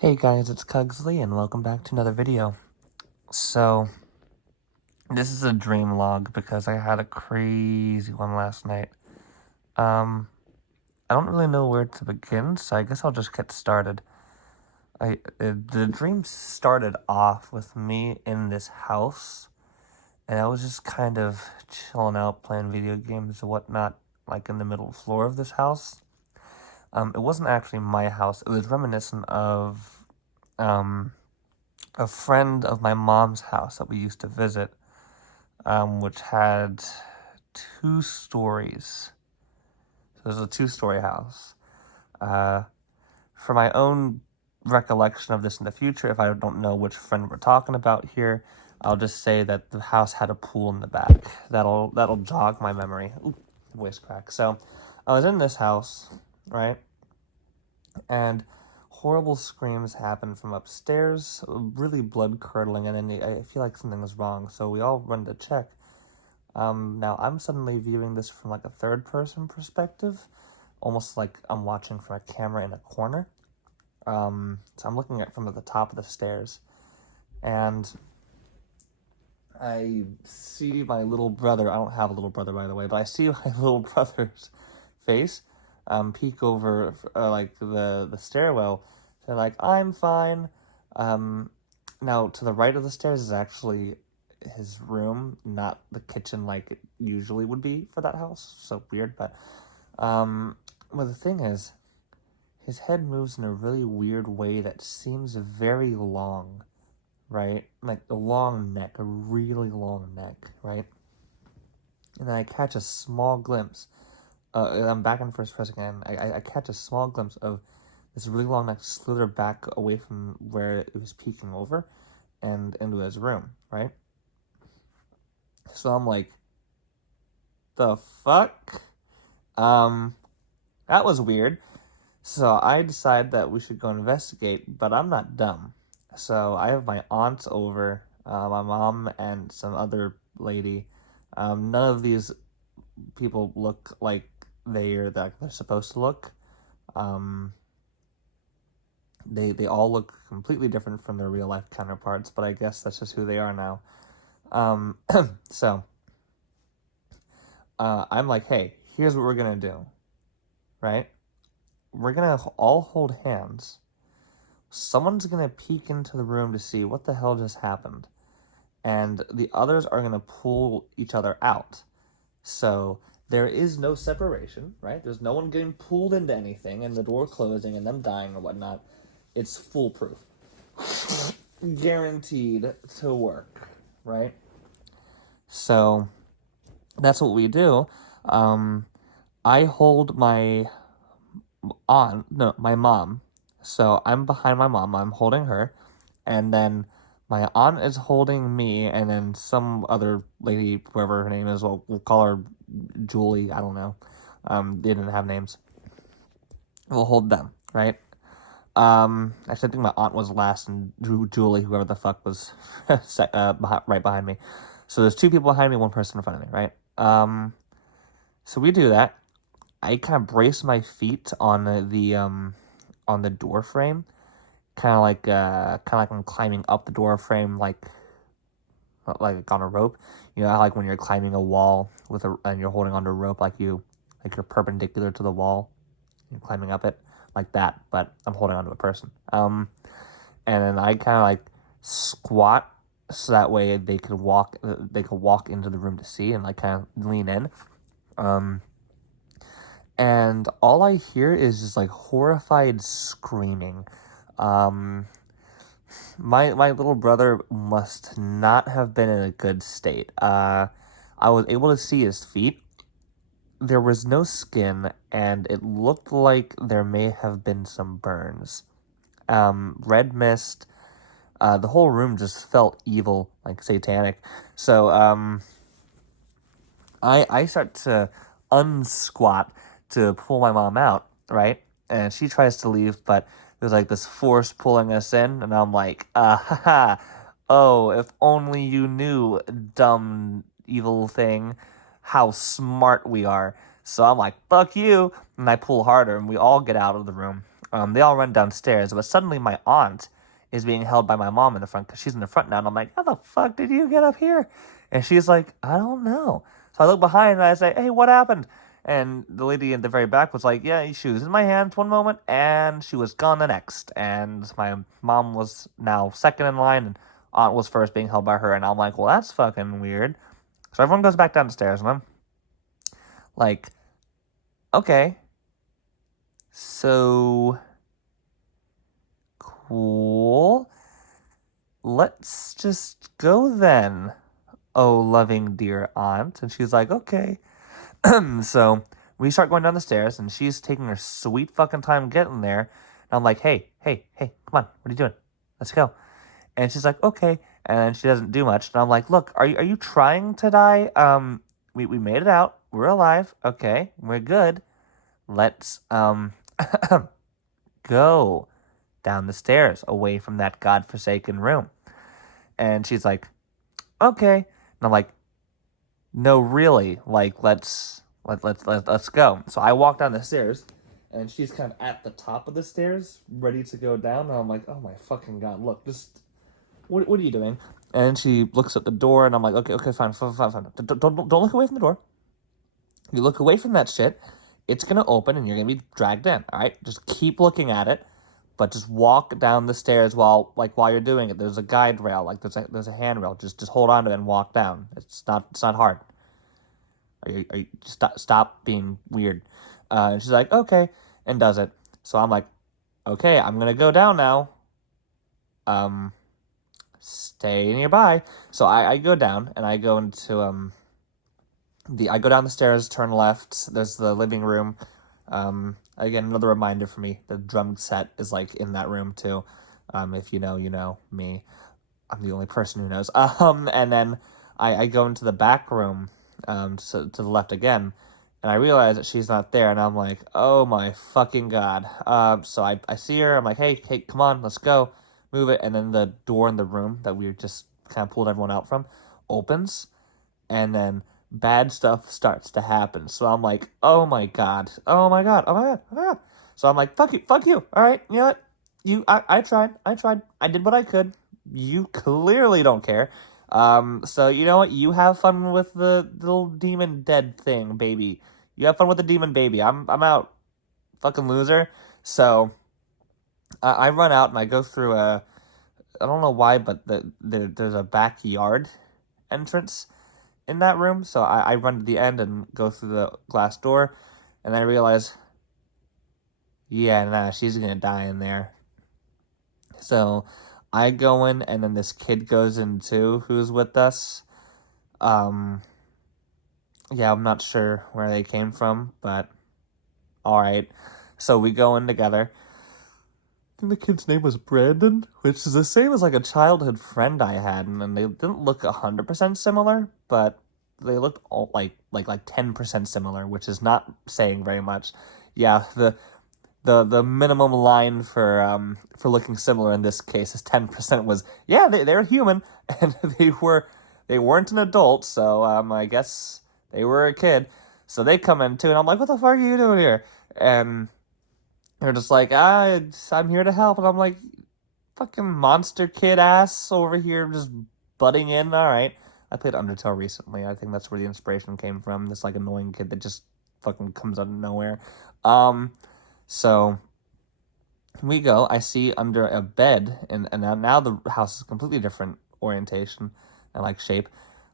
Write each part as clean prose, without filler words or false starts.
Hey guys, it's Cugsley and welcome back to another video. So, this is a dream log because I had a crazy one last night. I don't really know where to begin, so I guess I'll just get started. The dream started off with me in this house, and I was just kind of chilling out, playing video games and whatnot, like in the middle floor of this house. It wasn't actually my house, it was reminiscent of, a friend of my mom's house that we used to visit, which had 2 stories. So it was a 2-story house. For my own recollection of this in the future, if I don't know which friend we're talking about here, I'll just say that the house had a pool in the back. That'll jog my memory. Ooh, voice crack. So I was in this house, right? And horrible screams happened from upstairs, really blood-curdling, and then I feel like something was wrong, so we all run to check. Now, I'm suddenly viewing this from, like, a third-person perspective, almost like I'm watching from a camera in a corner. So I'm looking at from the top of the stairs, and I see my little brother. I don't have a little brother, by the way, but I see my little brother's face peek over like the stairwell. They're like, I'm fine. Now to the right of the stairs is actually his room, not the kitchen like it usually would be for that house. So weird, but well, the thing is, his head moves in a really weird way that seems very long, right? Like a long neck, a really long neck, right? And then I catch a small glimpse. I'm back in first person again. I catch a small glimpse of this really long neck slither back away from where it was peeking over and into his room, right? So I'm like, the fuck? That was weird. So I decide that we should go investigate, but I'm not dumb. So I have my aunts over, my mom and some other lady. None of these people look like they're supposed to look. Um, they all look completely different from their real life counterparts, but I guess that's just who they are now. Um, so I'm like, hey, here's what we're gonna do, right? We're gonna all hold hands. Someone's gonna peek into the room to see what the hell just happened, and the others are gonna pull each other out. So there is no separation, right? There's no one getting pulled into anything and the door closing and them dying or whatnot. It's foolproof. Guaranteed to work, right? So that's what we do. I hold my my mom. So I'm behind my mom. I'm holding her, and then my aunt is holding me, and then some other lady, whoever her name is, we'll call her Julie. I don't know. They didn't have names. We'll hold them, right? Actually, I think my aunt was last, and Julie, whoever the fuck was, right behind me. So there's 2 people behind me, 1 person in front of me, right? So we do that. I kind of brace my feet on the door frame, kind of like I'm climbing up the door frame, like on a rope. You know, like when you're climbing a wall and you're holding onto a rope, like you're perpendicular to the wall, you're climbing up it like that, but I'm holding onto a person. And then I kind of like squat so that way they could walk into the room to see, and like kind of lean in. And all I hear is just like horrified screaming. My little brother must not have been in a good state. I was able to see his feet. There was no skin, and it looked like there may have been some burns. Red mist. The whole room just felt evil, like satanic. So, I start to unsquat to pull my mom out, right? And she tries to leave, but there's like this force pulling us in, and I'm like, haha, oh, if only you knew, dumb, evil thing, how smart we are. So I'm like, fuck you, and I pull harder, and we all get out of the room. They all run downstairs, but suddenly my aunt is being held by my mom in the front because she's in the front now. And I'm like, how the fuck did you get up here? And she's like, I don't know. So I look behind and I say, hey, what happened? And the lady in the very back was like, yeah, she was in my hands one moment and she was gone the next. And my mom was now second in line and aunt was first being held by her. And I'm like, well, that's fucking weird. So everyone goes back downstairs and I'm like, okay, so cool. Let's just go then, oh loving dear aunt. And she's like, okay. So we start going down the stairs, and she's taking her sweet fucking time getting there. And I'm like, hey, come on, what are you doing? Let's go. And she's like, okay. And she doesn't do much. And I'm like, look, are you trying to die? We made it out. We're alive. Okay, we're good. Let's go down the stairs away from that godforsaken room. And she's like, okay. And I'm like, no, really, like, let's go. So I walk down the stairs, and she's kind of at the top of the stairs, ready to go down. And I'm like, oh my fucking god, look, just what are you doing? And she looks at the door, and I'm like, okay, fine. Don't look away from the door. You look away from that shit, it's gonna open, and you're gonna be dragged in. All right, just keep looking at it, but just walk down the stairs while you're doing it. There's a guide rail, like there's a handrail. Just hold on to it and walk down. It's not hard. Are you stop being weird? And she's like, okay, and does it. So I'm like, okay, I'm gonna go down now. Stay nearby. So I go down and I go into I go down the stairs, turn left. There's the living room. Again, another reminder for me. The drum set is like in that room too. If you know, you know me. I'm the only person who knows. And then I go into the back room, to the left again, and I realize that she's not there, and I'm like, oh my fucking god. So I see her. I'm like, hey, come on, let's go, move it. And then the door in the room that we just kind of pulled everyone out from opens, and then bad stuff starts to happen. So I'm like, oh my god. So I'm like, fuck you. All right, you know what? I tried. I did what I could. You clearly don't care. So you know what? You have fun with the little demon dead thing, baby. You have fun with the demon baby. I'm out. Fucking loser. So I run out and I go through I don't know why, but there's a backyard entrance in that room. So I run to the end and go through the glass door, and I realize, yeah, nah, she's gonna die in there. So I go in, and then this kid goes in too, who's with us. Yeah, I'm not sure where they came from, but alright. So we go in together. I think the kid's name was Brandon, which is the same as like a childhood friend I had, and they didn't look 100% similar, but they looked all like 10% similar, which is not saying very much. Yeah, the minimum line for looking similar in this case is 10% was, yeah, they're human, and they weren't an adult, so I guess they were a kid. So they come in too, and I'm like, what the fuck are you doing here? And they're just like, I'm here to help. And I'm like, fucking monster kid ass over here just butting in. All right. I played Undertale recently. I think that's where the inspiration came from. This like annoying kid that just fucking comes out of nowhere. So we go. I see under a bed, and now the house is completely different orientation and like shape.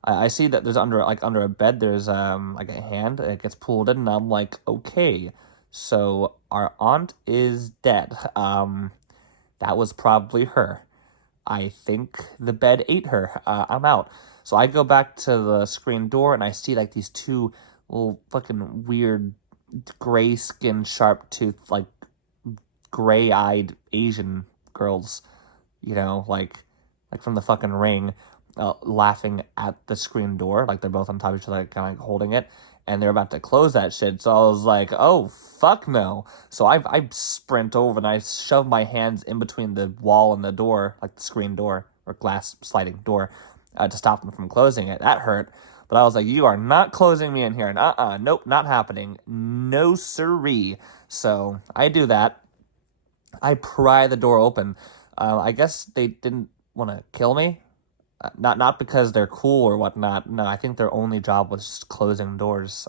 I see that there's under a bed there's like a hand, and it gets pulled in, and I'm like, okay, so our aunt is dead. That was probably her. I think the bed ate her. I'm out. So I go back to the screen door, and I see like these two little fucking weird gray skin, sharp tooth, like gray-eyed Asian girls, you know, like from the fucking Ring, laughing at the screen door, like they're both on top of each other, kind of like holding it, and they're about to close that shit. So I was like, oh fuck no. So I sprint over and I shove my hands in between the wall and the door, like the screen door or glass sliding door, to stop them from closing it. That hurt. But I was like, you are not closing me in here. And nope, not happening. No siree. So I do that. I pry the door open. I guess they didn't want to kill me. Not because they're cool or whatnot. No, I think their only job was just closing doors.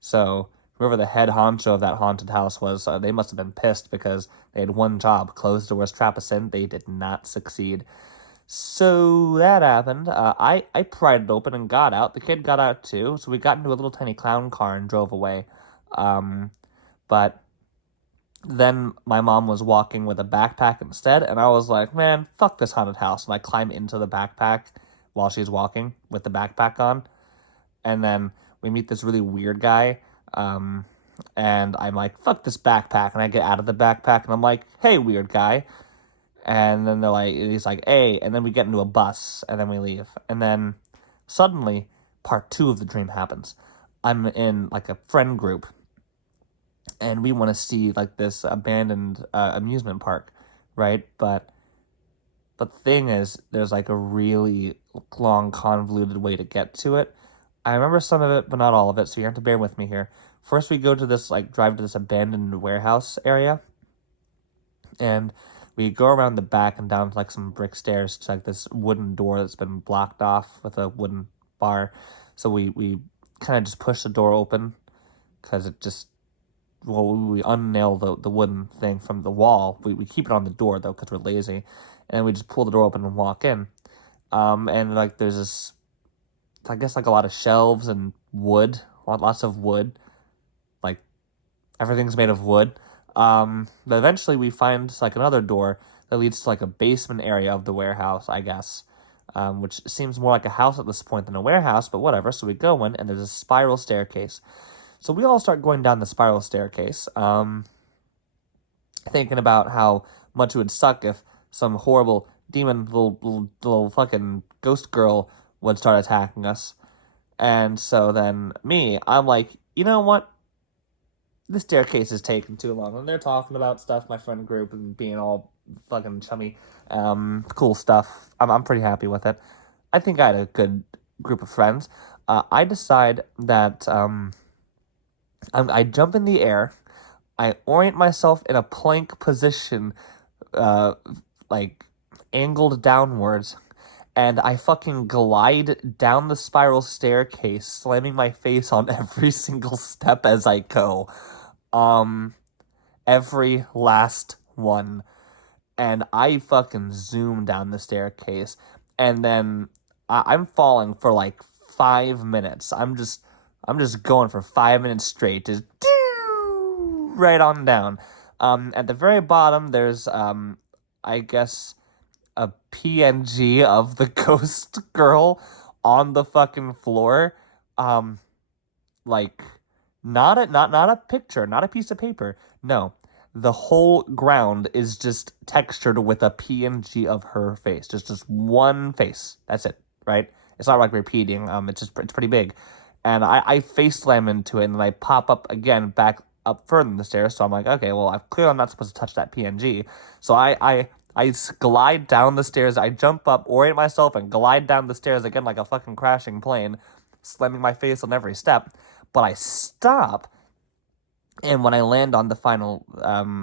So whoever the head honcho of that haunted house was, they must have been pissed because they had one job: close doors, trap us in. They did not succeed. So that happened. I pried it open and got out. The kid got out too. So we got into a little tiny clown car and drove away. But then my mom was walking with a backpack instead, and I was like, man, fuck this haunted house. And I climb into the backpack while she's walking with the backpack on. And then we meet this really weird guy. And I'm like, fuck this backpack. And I get out of the backpack and I'm like, hey, weird guy. And then he's like, hey. And then we get into a bus and then we leave. And then suddenly, part two of the dream happens. I'm in like a friend group and we want to see like this abandoned amusement park, right? But the thing is, there's like a really long, convoluted way to get to it. I remember some of it, but not all of it, so you have to bear with me here. First, we go to this, like, drive to this abandoned warehouse area, and we go around the back and down to, like, some brick stairs to, like, this wooden door that's been blocked off with a wooden bar. So we kind of just push the door open, because it just, well, we unnail the wooden thing from the wall. We keep it on the door, though, because we're lazy. And we just pull the door open and walk in. And, like, there's this, I guess, like, a lot of shelves and wood, lots of wood. Like, everything's made of wood. But eventually we find, like, another door that leads to, like, a basement area of the warehouse, I guess. Which seems more like a house at this point than a warehouse, but whatever. So we go in, and there's a spiral staircase. So we all start going down the spiral staircase, thinking about how much it would suck if some horrible demon little fucking ghost girl would start attacking us. And so then I'm like, you know what? The staircase is taking too long. And they're talking about stuff, my friend group, and being all fucking chummy, cool stuff. I'm pretty happy with it. I think I had a good group of friends. I decide that I jump in the air. I orient myself in a plank position, like angled downwards, and I fucking glide down the spiral staircase, slamming my face on every single step as I go. Every last one. And I fucking zoom down the staircase, and then I'm falling for like 5 minutes. I'm just going for 5 minutes straight, just right on down. At the very bottom, there's I guess a PNG of the ghost girl on the fucking floor. Like not a picture, not a piece of paper. No. The whole ground is just textured with a PNG of her face. Just one face. That's it, right? It's not like repeating. It's pretty big. And I face slam into it, and then I pop up again back up further in the stairs. So I'm like, okay, well, I'm not supposed to touch that PNG. So I glide down the stairs. I jump up, orient myself, and glide down the stairs again like a fucking crashing plane, slamming my face on every step. But I stop, and when I land on the final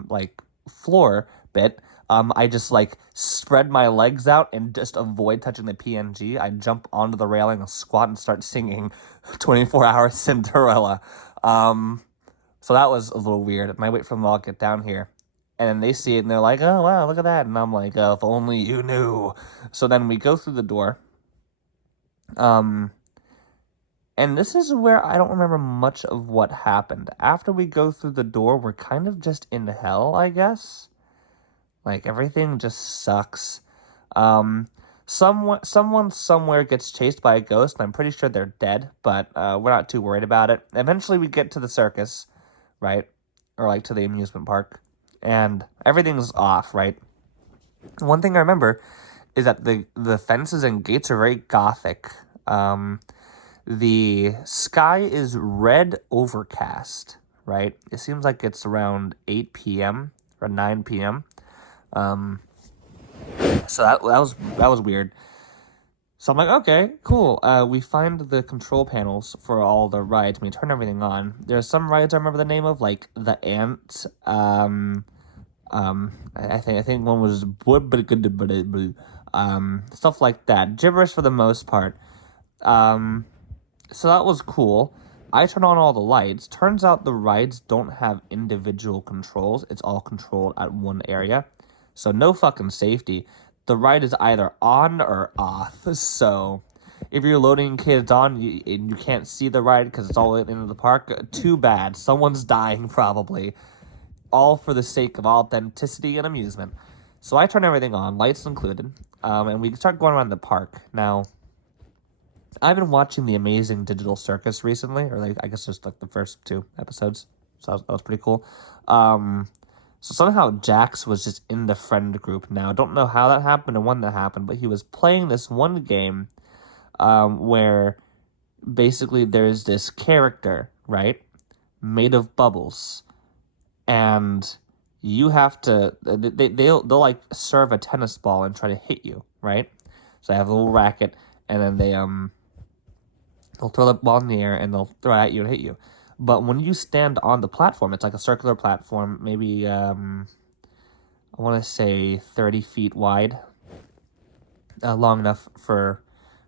like floor bit, I just like spread my legs out and just avoid touching the PNG. I jump onto the railing and squat and start singing 24 Hour Cinderella. So that was a little weird. And I wait for them all to get down here. And then they see it and they're like, oh, wow, look at that. And I'm like, oh, if only you knew. So then we go through the door. And this is where I don't remember much of what happened. After we go through the door, we're kind of just in hell, I guess. Like, everything just sucks. Someone somewhere gets chased by a ghost, and I'm pretty sure they're dead, but we're not too worried about it. Eventually we get to the circus, right? Or, like, to the amusement park. And everything's off, right? One thing I remember is that the fences and gates are very gothic. The sky is red overcast, right? It seems like it's around 8 p.m. or 9 p.m. So that was weird. So I'm like, okay, cool. We find the control panels for all the rides. We turn everything on. There's some rides I remember the name of, like the Ant, I think one was stuff like that. Gibberish for the most part. So that was cool. I turned on all the lights. Turns out the rides don't have individual controls. It's all controlled at one area. So no fucking safety. The ride is either on or off. So if you're loading kids on and you can't see the ride because it's all into the park, too bad. Someone's dying probably. All for the sake of authenticity and amusement. So I turned everything on, lights included, and we start going around the park. Now, I've been watching The Amazing Digital Circus recently, or like I guess just like the first 2 episodes, so that was pretty cool. So somehow Jax was just in the friend group now. I don't know how that happened or when that happened, but he was playing this one game where basically there's this character, right, made of bubbles, and you have to they'll like serve a tennis ball and try to hit you, right? So they have a little racket, and then they'll throw the ball in the air and they'll throw it at you and hit you. But when you stand on the platform, it's like a circular platform, maybe I want to say 30 feet wide, long enough for,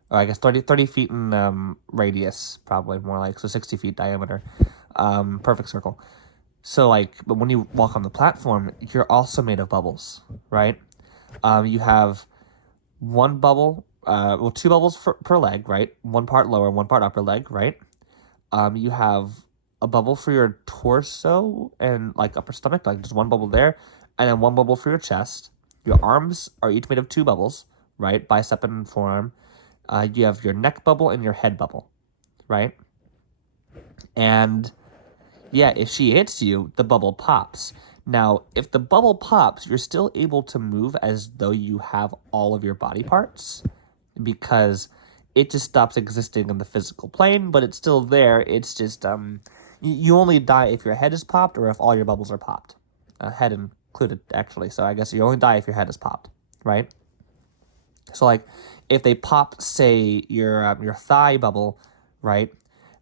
or I guess 30 feet in radius, probably more like, so 60 feet diameter, perfect circle. So like, but when you walk on the platform, you're also made of bubbles, right? You have one bubble, 2 bubbles per leg, right? One part lower, one part upper leg, right? You have a bubble for your torso and like upper stomach, like just one bubble there, and then one bubble for your chest. Your arms are each made of 2 bubbles, right? Bicep and forearm. You have your neck bubble and your head bubble, right? And yeah, if she hits you, the bubble pops. Now, if the bubble pops, you're still able to move as though you have all of your body parts, because it just stops existing in the physical plane, but it's still there. It's just, you only die if your head is popped or if all your bubbles are popped. Head included, actually. So I guess you only die if your head is popped, right? So, like, if they pop, say, your thigh bubble, right?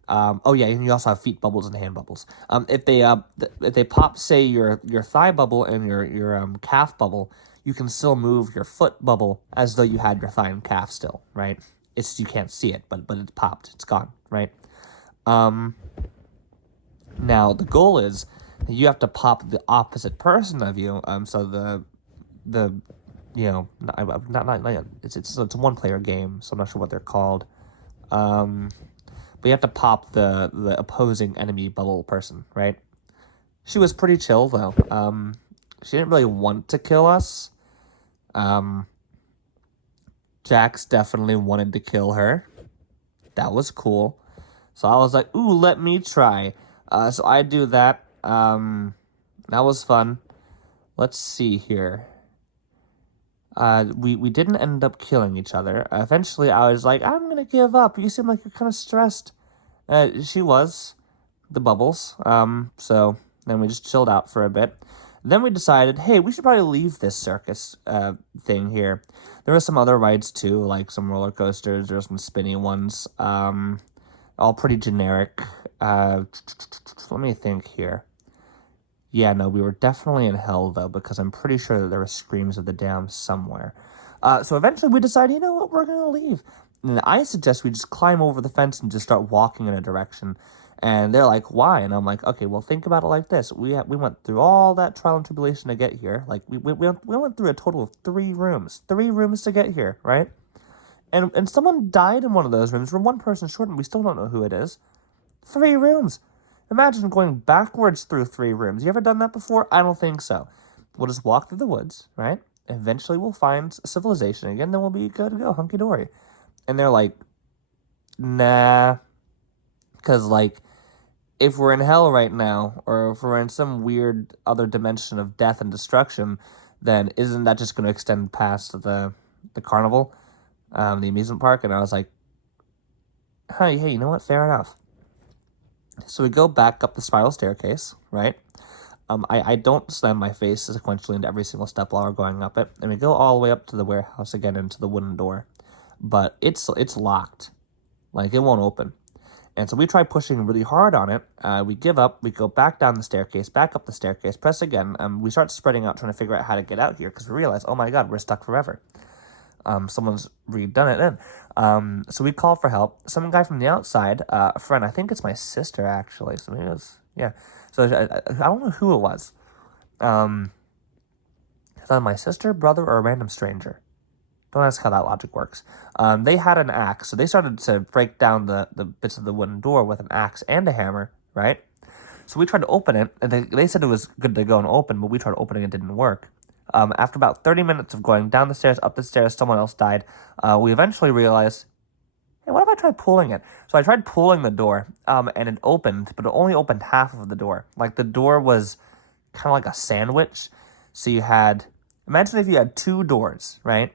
Oh yeah, and you also have feet bubbles and hand bubbles. If they pop, say, your thigh bubble and your calf bubble, you can still move your foot bubble as though you had your thigh and calf still, right? It's, you can't see it, but it's popped, it's gone, right? Now the goal is you have to pop the opposite person of you. So the you know, not it's a 1-player game, so I'm not sure what they're called. But you have to pop the opposing enemy bubble person, right? She was pretty chill though. She didn't really want to kill us. Jax definitely wanted to kill her. That was cool. So I was like, ooh, let me try. So I do that. That was fun. Let's see here. We didn't end up killing each other. Eventually, I was like, I'm gonna give up. You seem like you're kind of stressed. She was. The bubbles. So then we just chilled out for a bit. Then we decided, hey, we should probably leave this circus thing here. There were some other rides too, like some roller coasters. There were some spinny ones. All pretty generic. Let me think here. Yeah, no, we were definitely in hell, though, because I'm pretty sure that there were screams of the damned somewhere. So eventually we decided, you know what, we're going to leave. And I suggest we just climb over the fence and just start walking in a direction. And they're like, why? And I'm like, okay, well, think about it like this. We went through all that trial and tribulation to get here. Like, we went through a total of 3 rooms. 3 rooms to get here, right? And someone died in one of those rooms. We're 1 person short, and we still don't know who it is. 3 rooms. Imagine going backwards through 3 rooms. You ever done that before? I don't think so. We'll just walk through the woods, right? Eventually we'll find civilization again, then we'll be good to go, hunky-dory. And they're like, nah. Because, like, if we're in hell right now, or if we're in some weird other dimension of death and destruction, then isn't that just going to extend past the carnival, the amusement park? And I was like, hey, you know what? Fair enough. So we go back up the spiral staircase, right? I don't slam my face sequentially into every single step while we're going up it. And we go all the way up to the warehouse again, into the wooden door. But it's locked. Like, it won't open. And so we try pushing really hard on it. We give up. We go back down the staircase, back up the staircase, press again. We start spreading out, trying to figure out how to get out here because we realize, oh my God, we're stuck forever. Someone's redone it in. So we call for help. Some guy from the outside, a friend, I think it's my sister actually. So maybe it was, yeah. So I don't know who it was. It's either my sister, brother, or a random stranger. Don't ask how that logic works. They had an axe, so they started to break down the bits of the wooden door with an axe and a hammer, right? So we tried to open it, and they said it was good to go and open, but we tried opening it, didn't work. After about 30 minutes of going down the stairs, up the stairs, someone else died. We eventually realized, hey, what if I tried pulling it? So I tried pulling the door, and it opened, but it only opened half of the door. Like, the door was kind of like a sandwich. So you had, imagine if you had two doors, right?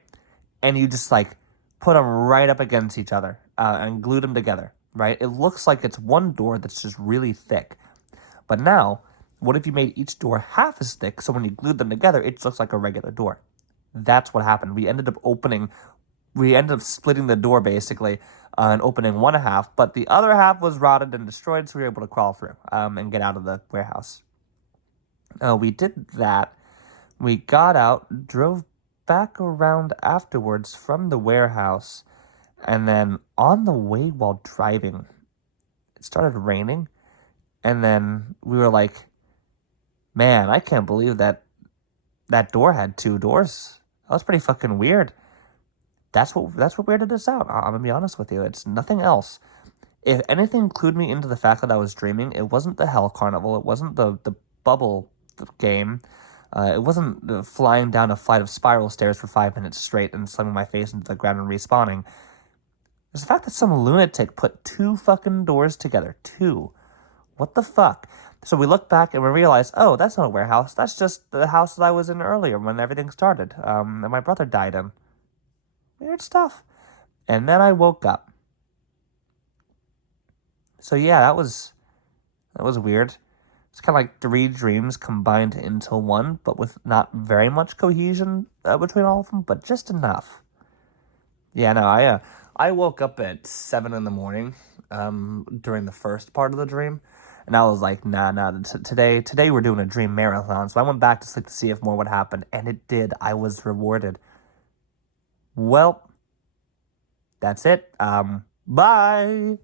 And you just, like, put them right up against each other and glued them together, right? It looks like it's one door that's just really thick. But now, what if you made each door half as thick, so when you glued them together, it just looks like a regular door? That's what happened. We ended up splitting the door, basically, and opening one half, but the other half was rotted and destroyed, so we were able to crawl through and get out of the warehouse. We did that. We got out, drove back around afterwards from the warehouse, and then on the way while driving, it started raining, and then we were like, man, I can't believe that door had two doors. That was pretty fucking weird. That's what weirded us out. I'm gonna be honest with you. It's nothing else. If anything clued me into the fact that I was dreaming, it wasn't the Hell Carnival. It wasn't the bubble game. It wasn't flying down a flight of spiral stairs for 5 minutes straight and slamming my face into the ground and respawning. It was the fact that some lunatic put two fucking doors together. Two. What the fuck? So we look back and we realize, oh, that's not a warehouse. That's just the house that I was in earlier when everything started. And my brother died in. Weird stuff. And then I woke up. So yeah, that was weird. It's kind of like three dreams combined into one, but with not very much cohesion between all of them, but just enough. Yeah, no, I woke up at 7 in the morning during the first part of the dream, and I was like, nah, today we're doing a dream marathon. So I went back to sleep to see if more would happen, and it did. I was rewarded. Well, that's it. Bye.